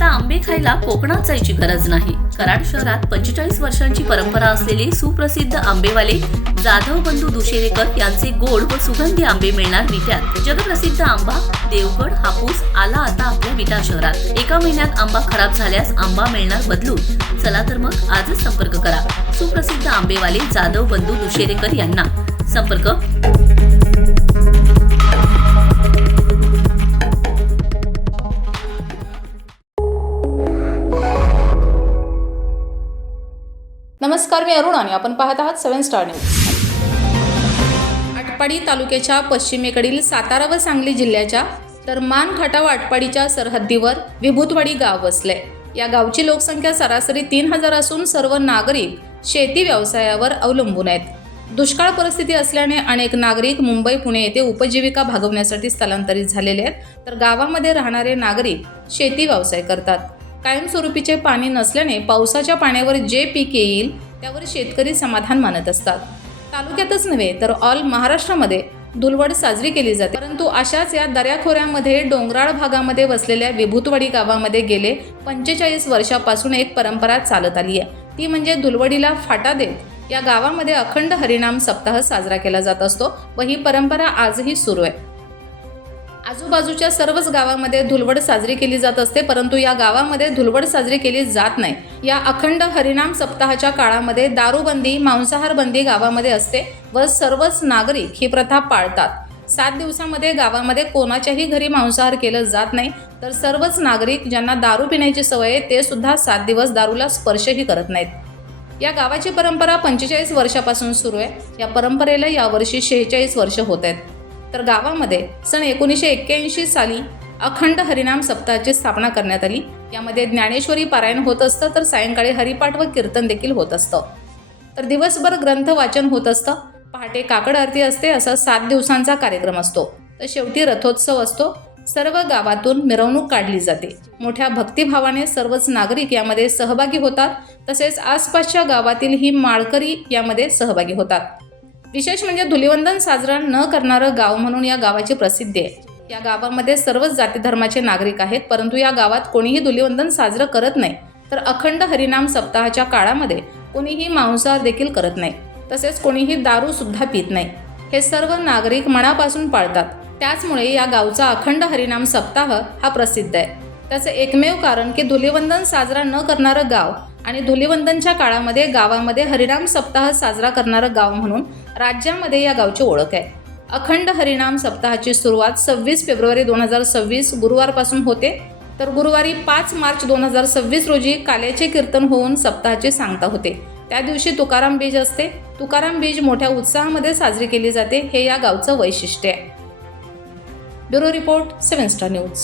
आता आंबे खायला कोकणात जायची गरज नाही. कराड शहरात 45 वर्षांची परंपरा असलेले सुप्रसिद्ध आंबेवाले जाधव बंधू दुशेरेकर यांचे गोड व सुगंधी आंबे मिळणार विट्यात. जगप्रसिद्ध आंबा देवगड हापूस आला आता आपल्या विटा शहरात. एका महिन्यात आंबा खराब झाल्यास आंबा मिळणार बदलून. चला तर मग आजच संपर्क करा सुप्रसिद्ध आंबेवाले जाधव बंधू दुशेरेकर यांना. संपर्क नमस्कार, मी अरुण आणि आपण पाहत आहात 7 स्टार न्यूज. आटपाडी तालुक्याच्या पश्चिमेकडील सातारा व सांगली जिल्ह्याच्या तर मान खटाव आटपाडीच्या सरहद्दीवर विभूतवाडी गाव वसले. या गावची लोकसंख्या सरासरी 3000 असून सर्व नागरिक शेती व्यवसायावर अवलंबून आहेत. दुष्काळ परिस्थिती असल्याने अनेक नागरिक मुंबई पुणे येथे उपजीविका भागवण्यासाठी स्थलांतरित झालेले आहेत, तर गावामध्ये राहणारे नागरिक शेती व्यवसाय करतात. कायमस्वरूपीचे पाणी नसल्याने पावसाच्या पाण्यावर जे पीक येईल त्यावर शेतकरी समाधान मानत असतात. तालुक्यातच नव्हे तर ऑल महाराष्ट्रामध्ये धुलवड साजरी केली जाते. परंतु अशाच या दऱ्याखोऱ्यामध्ये डोंगराळ भागामध्ये वसलेल्या विभूतवाडी गावामध्ये गेले 45 वर्षापासून एक परंपरा चालत आली आहे. ती म्हणजे धुलवडीला फाटा देत या गावामध्ये अखंड हरिनाम सप्ताह साजरा केला जात असतो व ही परंपरा आजही सुरू आहे. आजूबाजूच्या सर्वच गावामध्ये धुलवड साजरी केली जात असते, परंतु या गावामध्ये धुलवड साजरी केली जात नाही. या अखंड हरिनाम सप्ताहाच्या काळामध्ये दारूबंदी, मांसाहार बंदी गावामध्ये असते व सर्वच नागरिक ही प्रथा पाळतात. 7 दिवसामध्ये गावामध्ये कोणाच्याही घरी मांसाहार केलं जात नाही, तर सर्वच नागरिक ज्यांना दारू पिण्याची सवय आहे ते सुद्धा 7 दिवस दारूला स्पर्शही करत नाहीत. या गावाची परंपरा 45 वर्षापासून सुरू आहे. या परंपरेला यावर्षी 46 वर्ष होत आहेत. तर गावामध्ये सन 1981 साली अखंड हरिनाम सप्ताहाची स्थापना करण्यात आली. यामध्ये ज्ञानेश्वरी पारायण होत असतं, तर सायंकाळी हरिपाठ व कीर्तन देखील होत असतं. तर दिवसभर ग्रंथ वाचन होत असतं. पहाटे काकड आरती असते. असा 7 दिवसांचा कार्यक्रम असतो. तर शेवटी रथोत्सव असतो. सर्व गावातून मिरवणूक काढली जाते. मोठ्या भक्तिभावाने सर्वच नागरिक यामध्ये सहभागी होतात. तसेच आसपासच्या गावातील ही माळकरी यामध्ये सहभागी होतात. विशेष म्हणजे धुलिवंदन साजरा न करणारं गाव म्हणून या गावाची प्रसिद्धी आहे. या गावामध्ये सर्वच जाती धर्माचे नागरिक आहेत, परंतु या गावात कोणीही धुलिवंदन साजरं करत नाही. तर अखंड हरिनाम सप्ताहाच्या काळामध्ये कोणीही मांसाहार देखील करत नाही. तसेच कोणीही दारू सुद्धा पित नाही. हे सर्व नागरिक मनापासून पाळतात. त्याचमुळे या गावचा अखंड हरिनाम सप्ताह हा प्रसिद्ध आहे. त्याचं एकमेव कारण की धुलिवंदन साजरा न करणारं गाव आणि धुलिवंदनच्या काळामध्ये गावामध्ये हरिनाम सप्ताह साजरा करणारं गाव म्हणून राज्यामध्ये या गावची ओळख आहे. अखंड हरिनाम सप्ताहाची सुरुवात 26 फेब्रुवारी 2026 गुरुवारपासून होते. तर गुरुवारी 5 मार्च 2026 रोजी काल्याचे कीर्तन होऊन सप्ताहाची सांगता होते. त्या दिवशी तुकाराम बीज असते. तुकाराम बीज मोठ्या उत्साहामध्ये साजरी केली जाते. हे या गावचं वैशिष्ट्य आहे. Bureau report 7 star news.